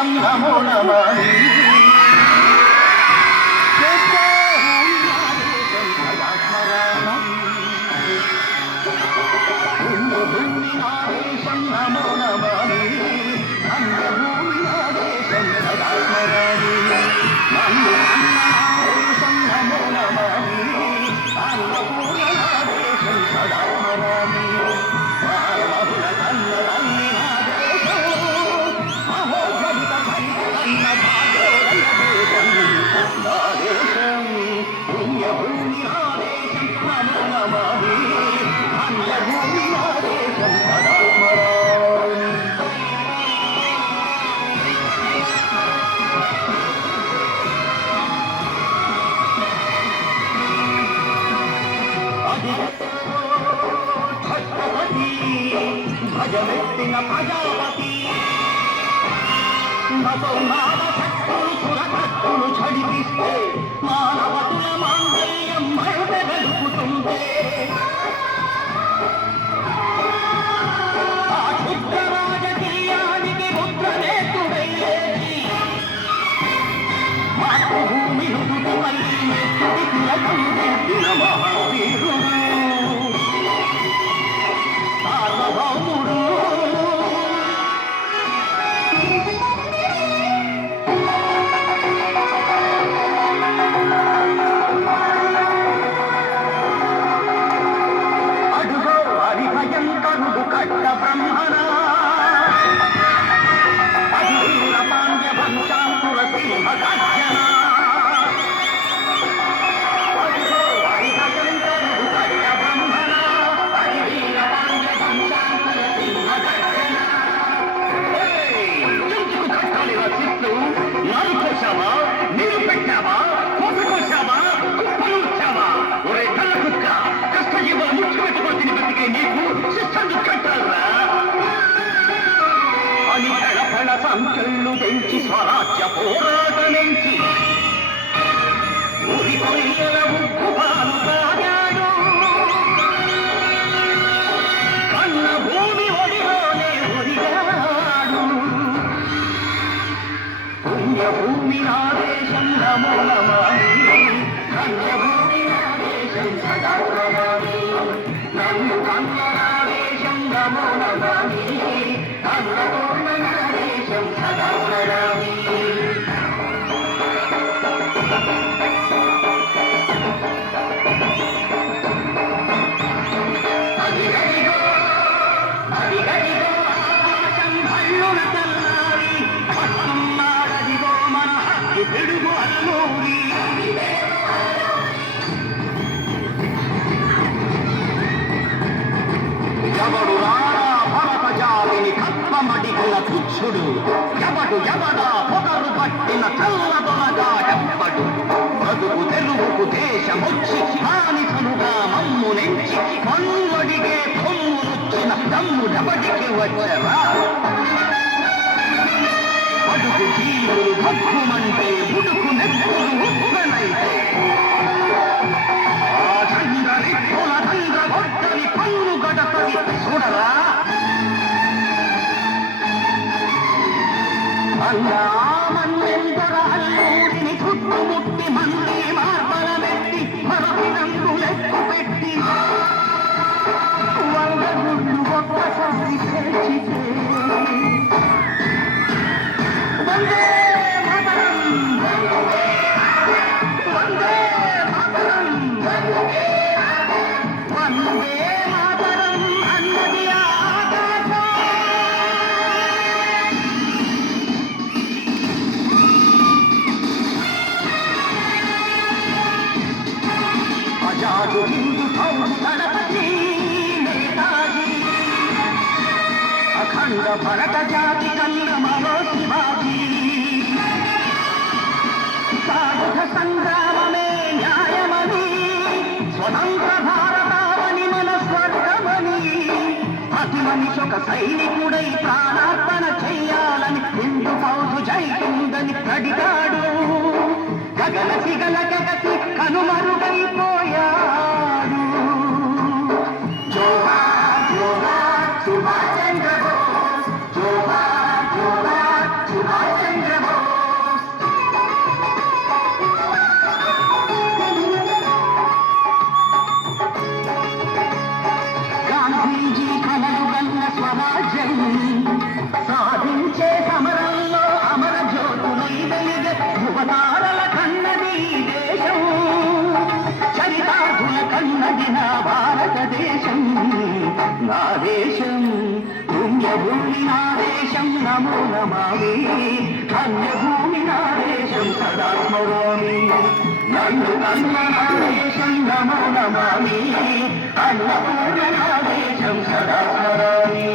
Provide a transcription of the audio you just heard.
నమో నమామి నమో నమామి అంగభూమినాదేశం సదాత్మరామి నమో నమామి అంగభూమినాదేశం సదాత్మరామి మహుల కన్నలన్ని నాదేశం మహోద్భవిత కన్న భాగోరయ దేశం నాదేశం పుణ్యభూమినాదేశం నమో నమామి అంగభూమినాదేశం సదాత్మరామి భజమెత్తిన ప్రజాపతి నసౌనాద శక్తులు సురకత్తులు ఝడిపిస్తే మానవతుల మాంగళ్యం బయట గడుపుతుంటే ఆ క్షుద్ర రాజకీయానికి ముద్రనేతుడయ్యేది మాతృభూమి నుదుటిపై నెత్తుడి తిలకం దిద్దిన మహావీరుడు సార్వభౌముడు అడుగో హరి భయంకరుడు కట్ట బ్రహ్మణ అధివీర పాండ్య వంశాంకుర సింహ గర్జన అడుగో హరి భయంకరుడు కట్ట బ్రహ్మణ అధివీర పాండ్య వంశాంకుర సింహ గర్జన చెంచుకు కట్టాలిరా చెట్లు నరుకొచ్చావా నీరు పెట్టావా కోసుకొచ్చావా కుప్పలుచ్చావా ఒరే కళ్ళ కుక్క కష్టజీవుల ముచ్చు పెట్టుకొని బతికే నీకు శిక్షలు కట్టాలరా అని పెడపెడ సంఖ్యలు తెంచి స్వరాజ్య పోరాటమెంచి ఊరి కొయ్యల ఉక్కుపాలు తాగాడు కన్న భూమి ఒడిలోనే ఒడిగాడు పుణ్యభూమి నాదేశం నమో నమామి కన్యభూమి నాదేశం సదాత్మరామి నన్ను కన్ననాదేశం నమో నమామి అన్నపూర్ణ నాదేశం సదాత్మరామి అదిగదిగో అదిగదిగో ఆకాశం భల్లున తెల్లారి వస్తున్నాడదిగో మన హక్కి పిడుగు అల్లూరి ఎవడు రారా భరత జాతిని కత్వమడిగిన తుచ్చుడు ఎవడా పొగరు పట్టిన చల్లదొరగా ఎవ్వడు బతుకు తెలుగుకు దేశమొచ్చి హానిసలుగా మమ్ము నెంచి పన్నుడిగే కొమ్మునొచ్చిన దమ్ముడబడికి వచ్చరా బతుకు జీవులు భగ్గుమంటే బుడుకు నెప్పులు ఉప్పనైతే ఆ చంద్రని కుల చంద్ర గొడ్డని పన్ను గడపది చూడరా అన్నా మన్నెందర అల్లూరిని చుట్టుముట్టి మంది మార్బలమెత్తి మరొక రంగులెక్కు పెట్టి వంద గుళ్ళు ఒక్కసారి పేర్చితే వందే మాతరం వందే మాతరం వందే మాతరం అన్నది ఆకాశం అజాదు హిందూ ఫౌజ్ దళపతి నేతాజీ అఖండ భరత జాతి కన్న మరో శివాజీ సాయుధ సంగ్రామమే న్యాయమని స్వతంత్ర భారతావని మన స్వర్గమని ప్రతి మనిషొక సైనికుడై ప్రాణార్పణ చెయ్యాలని హిందూ ఫౌజు జైతుందని ప్రడిగాడు గగన సిగల గగతి కనుమరుగైపోయాడు జోహార్ జోహార్ సుభాష్ చంద్ర బోస్ జోహార్ జోహార్ సుభాష్ చంద్ర అన్యభూమి నాదేశం నమో నమామి అన్యభూమి నాదేశం సదా స్మరామి నన్ను కన్న నాదేశం నమో నమామి అన్నపూర్ణ నాదేశం సదా స్మరామి